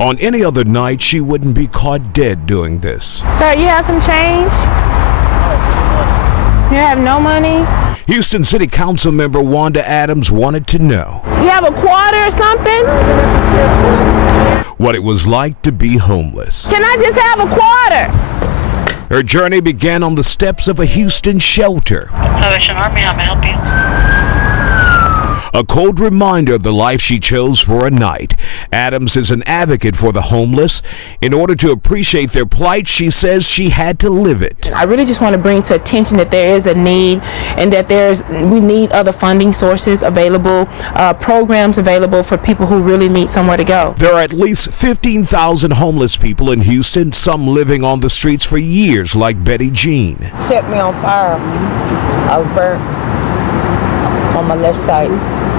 On any other night, she wouldn't be caught dead doing this. Sir, you have some change? You have no money? Houston City Council member Wanda Adams wanted to know. You have a quarter or something? What it was like to be homeless. Can I just have a quarter? Her journey began on the steps of a Houston shelter. Salvation Army, how may I help you? A cold reminder of the life she chose for a night. Adams is an advocate for the homeless. In order to appreciate their plight, she says she had to live it. I really just want to bring to attention that there is a need and that we need other funding sources available, programs available for people who really need somewhere to go. There are at least 15,000 homeless people in Houston, some living on the streets for years, like Betty Jean. Set me on fire. I was burnt on my left side.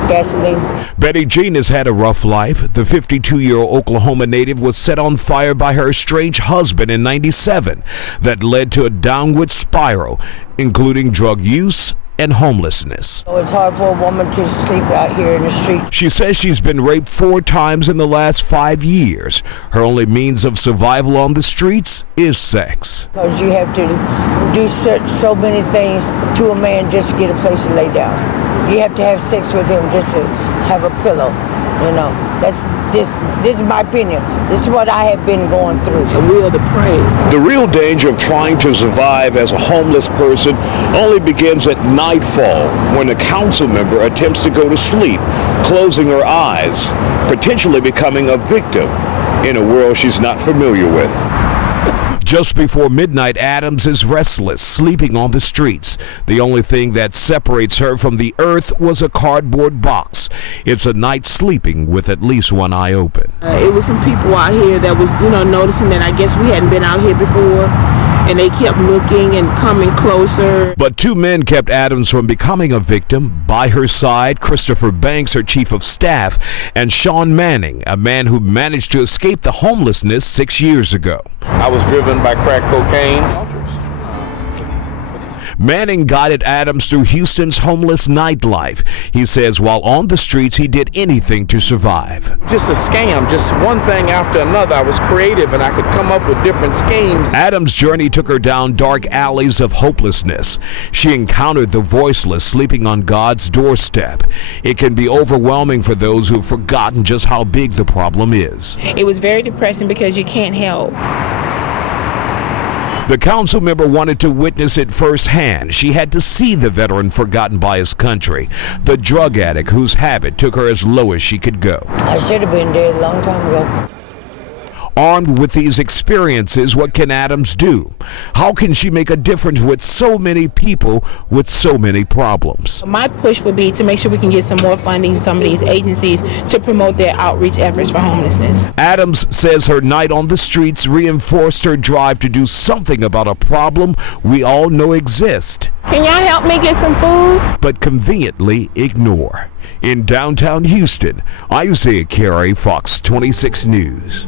Gasoline. Betty Jean has had a rough life. The 52-year-old Oklahoma native was set on fire by her estranged husband in '97. That led to a downward spiral, including drug use and homelessness. It's hard for a woman to sleep out here in the street. She says she's been raped 4 times in the last 5 years. Her only means of survival on the streets is sex. Because you have to do so many things to a man just to get a place to lay down. You have to have sex with him just to have a pillow. You know, this is my opinion. This is what I have been going through. The will to pray. The real danger of trying to survive as a homeless person only begins at nightfall, when a council member attempts to go to sleep, closing her eyes, potentially becoming a victim in a world she's not familiar with. Just before midnight, Adams is restless, sleeping on the streets. The only thing that separates her from the earth was a cardboard box. It's a night sleeping with at least one eye open. It was some people out here that was, noticing that I guess we hadn't been out here before, and they kept looking and coming closer. But 2 men kept Adams from becoming a victim. By her side, Christopher Banks, her chief of staff, and Sean Manning, a man who managed to escape the homelessness 6 years ago. I was driven by crack cocaine. Manning guided Adams through Houston's homeless nightlife. He says while on the streets, he did anything to survive. Just a scam, just one thing after another. I was creative and I could come up with different schemes. Adams' journey took her down dark alleys of hopelessness. She encountered the voiceless sleeping on God's doorstep. It can be overwhelming for those who've forgotten just how big the problem is. It was very depressing because you can't help. The council member wanted to witness it firsthand. She had to see the veteran forgotten by his country, the drug addict whose habit took her as low as she could go. I should have been dead a long time ago. Armed with these experiences, what can Adams do? How can she make a difference with so many people with so many problems? My push would be to make sure we can get some more funding to some of these agencies to promote their outreach efforts for homelessness. Adams says her night on the streets reinforced her drive to do something about a problem we all know exists. Can y'all help me get some food? But conveniently ignore. In downtown Houston, Isaiah Carey, Fox 26 News.